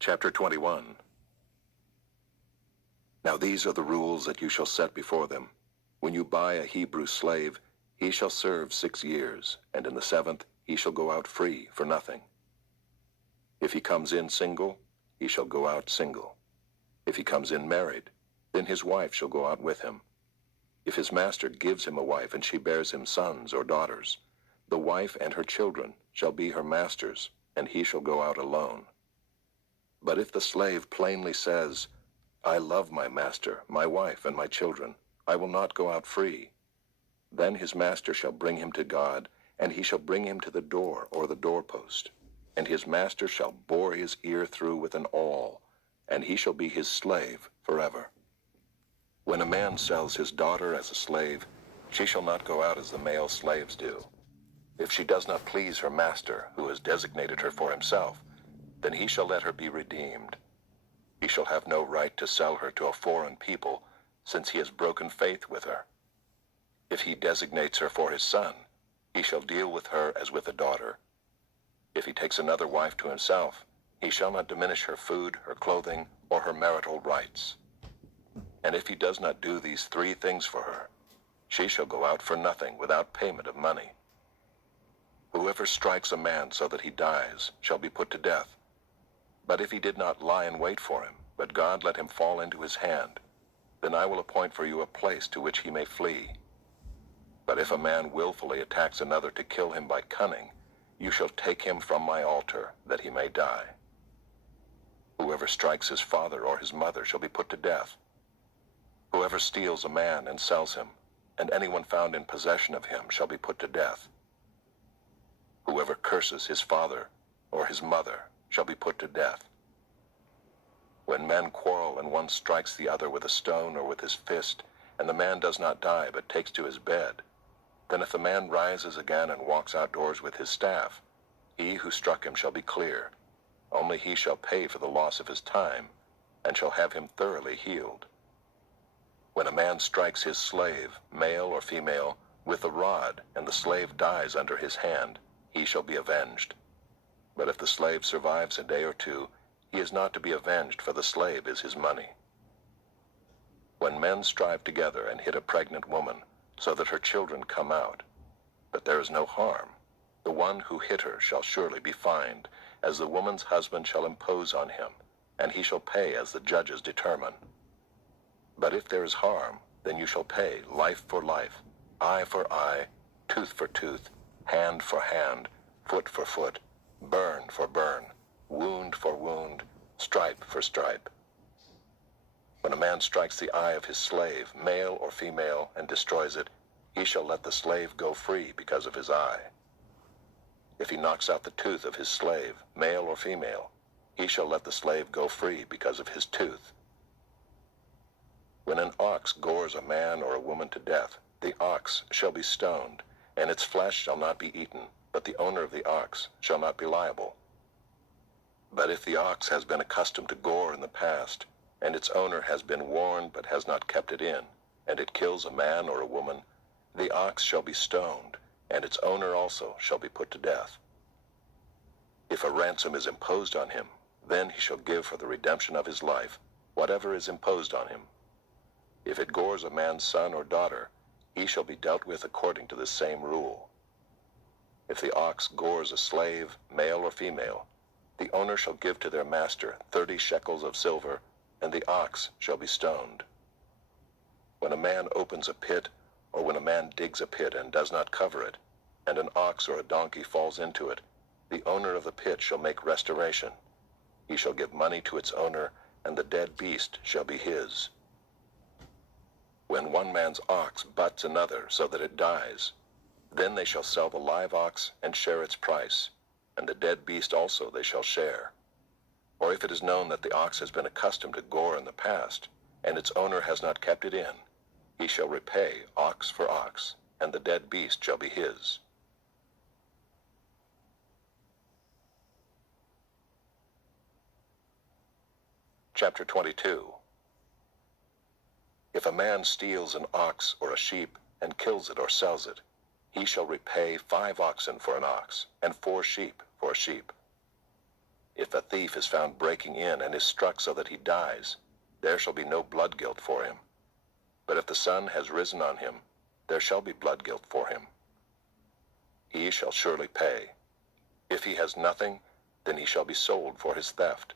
Chapter 21. Now these are the rules that you shall set before them. When you buy a Hebrew slave, he shall serve 6 years, and in the 7th he shall go out free for nothing. If he comes in single, he shall go out single. If he comes in married, then his wife shall go out with him. If his master gives him a wife, and she bears him sons or daughters, the wife and her children shall be her master's, and he shall go out alone. But if the slave plainly says, I love my master, my wife, and my children, I will not go out free, then his master shall bring him to God, and he shall bring him to the door or the doorpost, and his master shall bore his ear through with an awl, and he shall be his slave forever. When a man sells his daughter as a slave, she shall not go out as the male slaves do. If she does not please her master, who has designated her for himself, then he shall let her be redeemed. He shall have no right to sell her to a foreign people, since he has broken faith with her. If he designates her for his son, he shall deal with her as with a daughter. If he takes another wife to himself, he shall not diminish her food, her clothing, or her marital rights. And if he does not do these 3 things for her, she shall go out for nothing without payment of money. Whoever strikes a man so that he dies shall be put to death. But if he did not lie in wait for him, but God let him fall into his hand, then I will appoint for you a place to which he may flee. But if a man willfully attacks another to kill him by cunning, you shall take him from my altar, that he may die. Whoever strikes his father or his mother shall be put to death. Whoever steals a man and sells him, and anyone found in possession of him shall be put to death. Whoever curses his father or his mother shall be put to death. When men quarrel and one strikes the other with a stone or with his fist, and the man does not die but takes to his bed, then if the man rises again and walks outdoors with his staff, he who struck him shall be clear. Only he shall pay for the loss of his time, and shall have him thoroughly healed. When a man strikes his slave, male or female, with a rod, and the slave dies under his hand, he shall be avenged. But if the slave survives a day or 2, he is not to be avenged, for the slave is his money. When men strive together and hit a pregnant woman, so that her children come out, but there is no harm, the one who hit her shall surely be fined, as the woman's husband shall impose on him, and he shall pay as the judges determine. But if there is harm, then you shall pay life for life, eye for eye, tooth for tooth, hand for hand, foot for foot, burn for burn, wound for wound, stripe for stripe. When a man strikes the eye of his slave, male or female, and destroys it, he shall let the slave go free because of his eye. If he knocks out the tooth of his slave, male or female, he shall let the slave go free because of his tooth. When an ox gores a man or a woman to death, the ox shall be stoned, and its flesh shall not be eaten, but the owner of the ox shall not be liable. But if the ox has been accustomed to gore in the past, and its owner has been warned but has not kept it in, and it kills a man or a woman, the ox shall be stoned, and its owner also shall be put to death. If a ransom is imposed on him, then he shall give for the redemption of his life whatever is imposed on him. If it gores a man's son or daughter, he shall be dealt with according to the same rule. If the ox gores a slave, male or female, the owner shall give to their master 30 shekels of silver, and the ox shall be stoned. When a man opens a pit, or when a man digs a pit and does not cover it, and an ox or a donkey falls into it, the owner of the pit shall make restoration. He shall give money to its owner, and the dead beast shall be his. When one man's ox butts another so that it dies, then they shall sell the live ox and share its price, and the dead beast also they shall share. Or if it is known that the ox has been accustomed to gore in the past, and its owner has not kept it in, he shall repay ox for ox, and the dead beast shall be his. Chapter 22. If a man steals an ox or a sheep and kills it or sells it, he shall repay 5 oxen for an ox, and 4 sheep for a sheep. If a thief is found breaking in and is struck so that he dies, there shall be no blood guilt for him. But if the sun has risen on him, there shall be blood guilt for him. He shall surely pay. If he has nothing, then he shall be sold for his theft.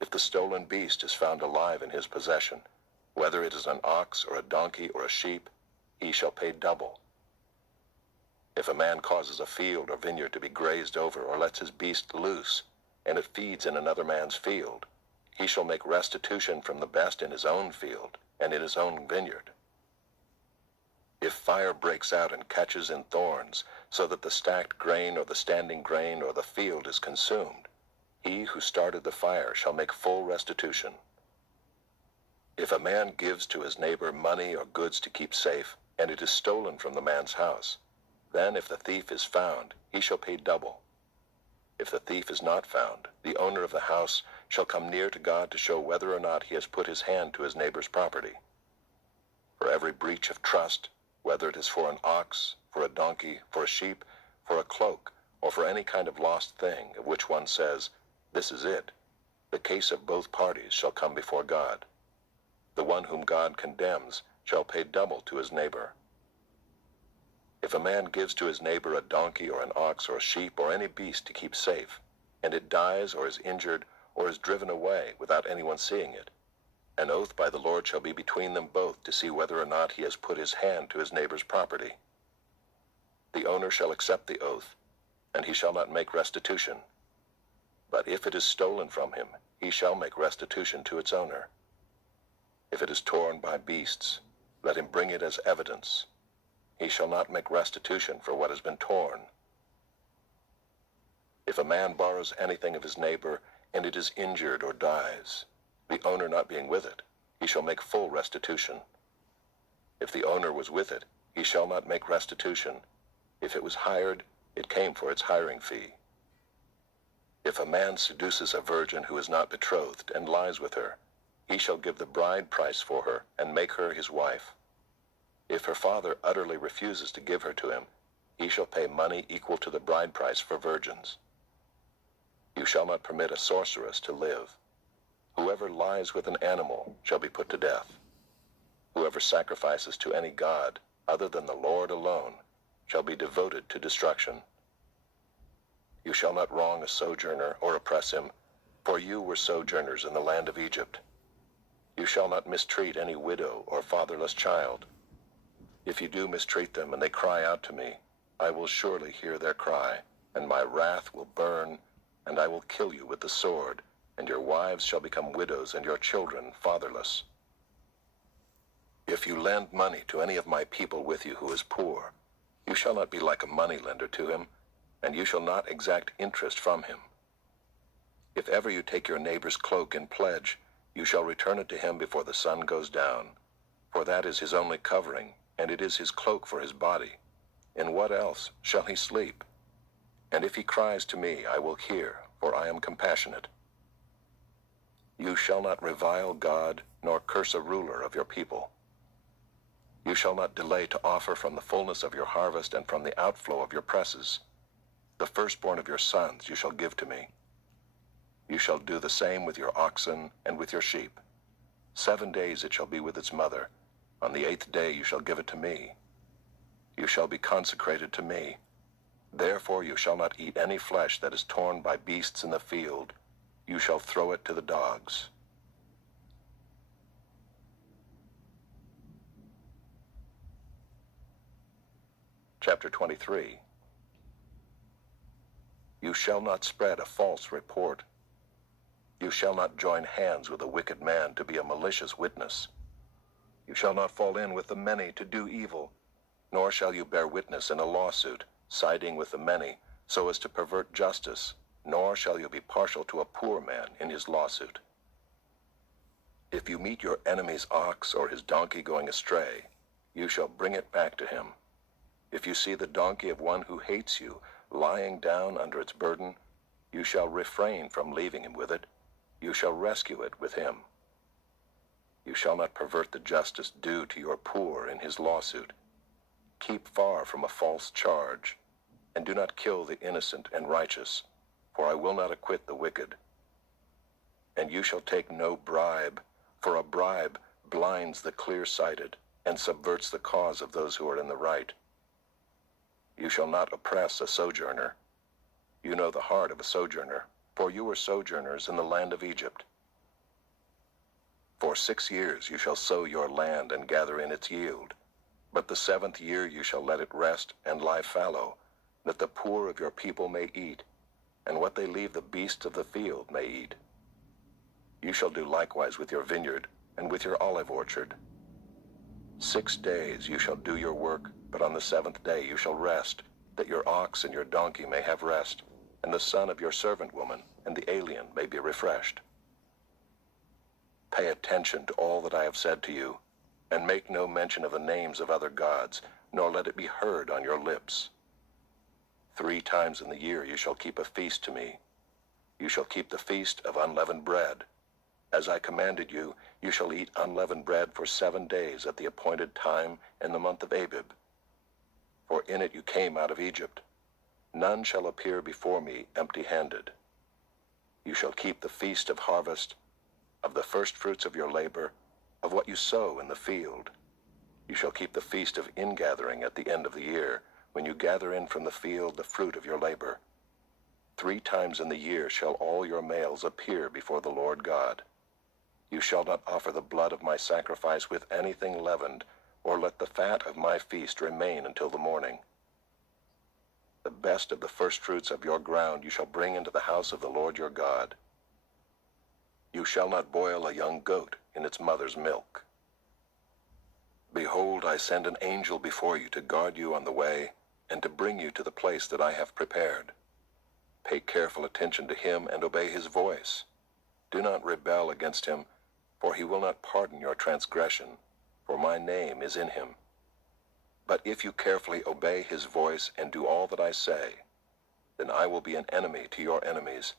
If the stolen beast is found alive in his possession, whether it is an ox or a donkey or a sheep, he shall pay double. If a man causes a field or vineyard to be grazed over, or lets his beast loose, and it feeds in another man's field, he shall make restitution from the best in his own field and in his own vineyard. If fire breaks out and catches in thorns, so that the stacked grain or the standing grain or the field is consumed, he who started the fire shall make full restitution. If a man gives to his neighbor money or goods to keep safe, and it is stolen from the man's house, then if the thief is found, he shall pay double. If the thief is not found, the owner of the house shall come near to God to show whether or not he has put his hand to his neighbor's property. For every breach of trust, whether it is for an ox, for a donkey, for a sheep, for a cloak, or for any kind of lost thing, of which one says, "This is it," the case of both parties shall come before God. The one whom God condemns shall pay double to his neighbor. If a man gives to his neighbor a donkey or an ox or a sheep or any beast to keep safe, and it dies or is injured or is driven away without anyone seeing it, an oath by the Lord shall be between them both to see whether or not he has put his hand to his neighbor's property. The owner shall accept the oath, and he shall not make restitution. But if it is stolen from him, he shall make restitution to its owner. If it is torn by beasts, let him bring it as evidence. He shall not make restitution for what has been torn. If a man borrows anything of his neighbor, and it is injured or dies, the owner not being with it, he shall make full restitution. If the owner was with it, he shall not make restitution. If it was hired, it came for its hiring fee. If a man seduces a virgin who is not betrothed and lies with her, he shall give the bride price for her and make her his wife. If her father utterly refuses to give her to him, he shall pay money equal to the bride price for virgins. You shall not permit a sorceress to live. Whoever lies with an animal shall be put to death. Whoever sacrifices to any god other than the Lord alone shall be devoted to destruction. You shall not wrong a sojourner or oppress him, for you were sojourners in the land of Egypt. You shall not mistreat any widow or fatherless child. If you do mistreat them and they cry out to me, I will surely hear their cry, and my wrath will burn, and I will kill you with the sword, and your wives shall become widows and your children fatherless. If you lend money to any of my people with you who is poor, you shall not be like a moneylender to him, and you shall not exact interest from him. If ever you take your neighbor's cloak in pledge, you shall return it to him before the sun goes down, for that is his only covering, and it is his cloak for his body. In what else shall he sleep? And if he cries to me, I will hear, for I am compassionate. You shall not revile God, nor curse a ruler of your people. You shall not delay to offer from the fullness of your harvest and from the outflow of your presses. The firstborn of your sons you shall give to me. You shall do the same with your oxen and with your sheep. 7 days it shall be with its mother. On the 8th day you shall give it to me. You shall be consecrated to me. Therefore you shall not eat any flesh that is torn by beasts in the field. You shall throw it to the dogs. Chapter 23. You shall not spread a false report. You shall not join hands with a wicked man to be a malicious witness. You shall not fall in with the many to do evil, nor shall you bear witness in a lawsuit, siding with the many, so as to pervert justice, nor shall you be partial to a poor man in his lawsuit. If you meet your enemy's ox or his donkey going astray, you shall bring it back to him. If you see the donkey of one who hates you lying down under its burden, you shall refrain from leaving him with it. You shall rescue it with him. You shall not pervert the justice due to your poor in his lawsuit. Keep far from a false charge, and do not kill the innocent and righteous. for I will not acquit the wicked. And you shall take no bribe, for a bribe blinds the clear-sighted and subverts the cause of those who are in the right. You shall not oppress a sojourner. You know the heart of a sojourner, for you were sojourners in the land of Egypt. For 6 years you shall sow your land and gather in its yield. But the 7th year you shall let it rest and lie fallow, that the poor of your people may eat, and what they leave the beasts of the field may eat. You shall do likewise with your vineyard and with your olive orchard. 6 days you shall do your work, but on the 7th day you shall rest, that your ox and your donkey may have rest, and the son of your servant woman and the alien may be refreshed. Pay attention to all that I have said to you, and make no mention of the names of other gods, nor let it be heard on your lips. 3 times in the year you shall keep a feast to me. You shall keep the feast of unleavened bread. As I commanded you, you shall eat unleavened bread for 7 days at the appointed time in the month of Abib. For in it you came out of Egypt. None shall appear before me empty-handed. You shall keep the feast of harvest, of the firstfruits of your labor, of what you sow in the field. You shall keep the feast of ingathering at the end of the year, when you gather in from the field the fruit of your labor. 3 times in the year shall all your males appear before the Lord God. You shall not offer the blood of my sacrifice with anything leavened, or let the fat of my feast remain until the morning. The best of the firstfruits of your ground you shall bring into the house of the Lord your God. You shall not boil a young goat in its mother's milk. Behold, I send an angel before you to guard you on the way, and to bring you to the place that I have prepared. Pay careful attention to him and obey his voice. Do not rebel against him, for he will not pardon your transgression, for my name is in him. But if you carefully obey his voice and do all that I say, then I will be an enemy to your enemies,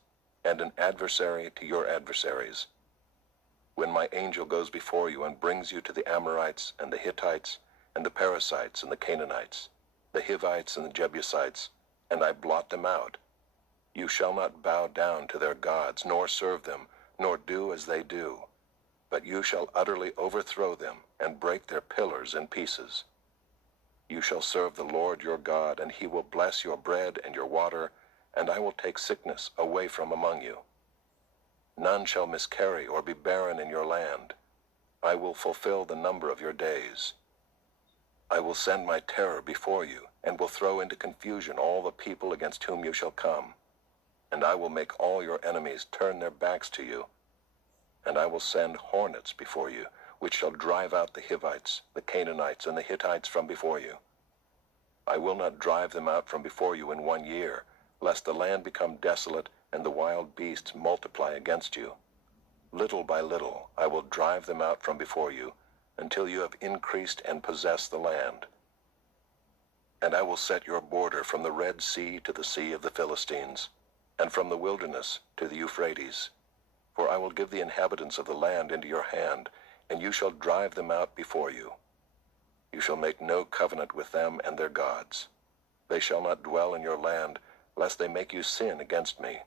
and an adversary to your adversaries. When my angel goes before you and brings you to the Amorites and the Hittites and the Perizzites and the Canaanites, the Hivites and the Jebusites, and I blot them out, you shall not bow down to their gods, nor serve them, nor do as they do, but you shall utterly overthrow them and break their pillars in pieces. You shall serve the Lord your God, and he will bless your bread and your water, and I will take sickness away from among you. None shall miscarry or be barren in your land. I will fulfill the number of your days. I will send my terror before you, and will throw into confusion all the people against whom you shall come. And I will make all your enemies turn their backs to you. And I will send hornets before you, which shall drive out the Hivites, the Canaanites, and the Hittites from before you. I will not drive them out from before you in 1 year, lest the land become desolate and the wild beasts multiply against you. Little by little I will drive them out from before you, until you have increased and possessed the land. And I will set your border from the Red Sea to the Sea of the Philistines, and from the wilderness to the Euphrates. For I will give the inhabitants of the land into your hand, and you shall drive them out before you. You shall make no covenant with them and their gods. They shall not dwell in your land, lest they make you sin against me.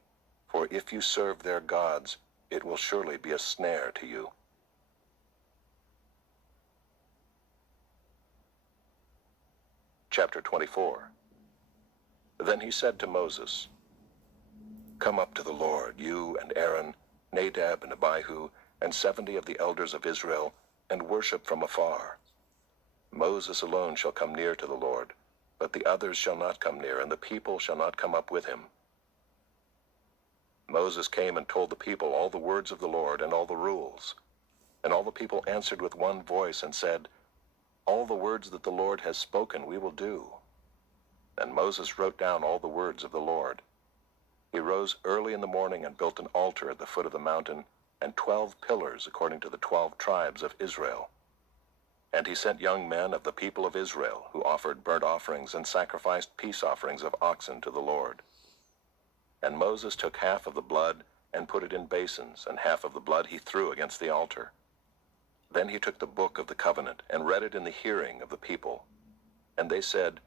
For if you serve their gods, it will surely be a snare to you. Chapter 24. Then he said to Moses, Come up to the Lord, you and Aaron, Nadab and Abihu, and 70 of the elders of Israel, and worship from afar. Moses alone shall come near to the Lord, but the others shall not come near, and the people shall not come up with him. Moses came and told the people all the words of the Lord and all the rules. And all the people answered with one voice and said, All the words that the Lord has spoken we will do. And Moses wrote down all the words of the Lord. He rose early in the morning and built an altar at the foot of the mountain, and 12 pillars according to the 12 tribes of Israel. And he sent young men of the people of Israel, who offered burnt offerings and sacrificed peace offerings of oxen to the Lord. And Moses took half of the blood and put it in basins, and half of the blood he threw against the altar. Then he took the book of the covenant and read it in the hearing of the people. And they said,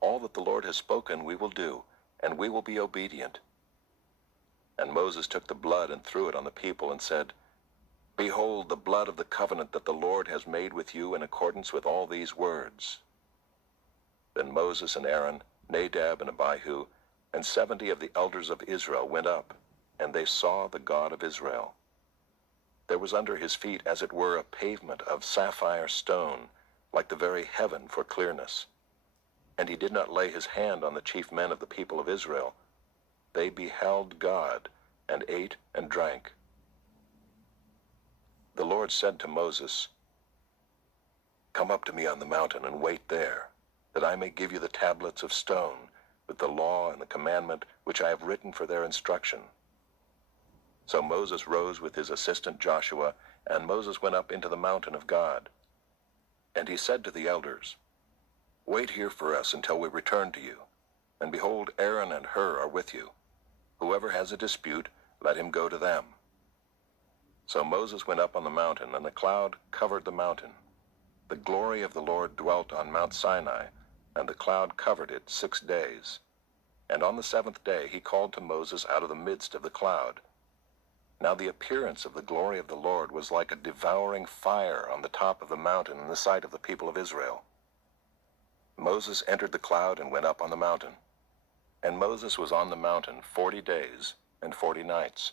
All that the Lord has spoken we will do, and we will be obedient. And Moses took the blood and threw it on the people and said, "Behold the blood of the covenant that the Lord has made with you in accordance with all these words." Then Moses and Aaron, Nadab and Abihu, and 70 of the elders of Israel went up, and they saw the God of Israel. There was under his feet as it were a pavement of sapphire stone, like the very heaven for clearness. And he did not lay his hand on the chief men of the people of Israel. They beheld God, and ate and drank. The Lord said to Moses, "Come up to me on the mountain and wait there, that I may give you the tablets of stone, with the law and the commandment which I have written for their instruction." So Moses rose with his assistant Joshua, and Moses went up into the mountain of God. And he said to the elders, "Wait here for us until we return to you. And behold, Aaron and Hur are with you. Whoever has a dispute, let him go to them." So Moses went up on the mountain, and the cloud covered the mountain. The glory of the Lord dwelt on Mount Sinai, and the cloud covered it 6 days. And on the 7th day he called to Moses out of the midst of the cloud. Now the appearance of the glory of the Lord was like a devouring fire on the top of the mountain in the sight of the people of Israel. Moses entered the cloud and went up on the mountain. And Moses was on the mountain 40 days and 40 nights.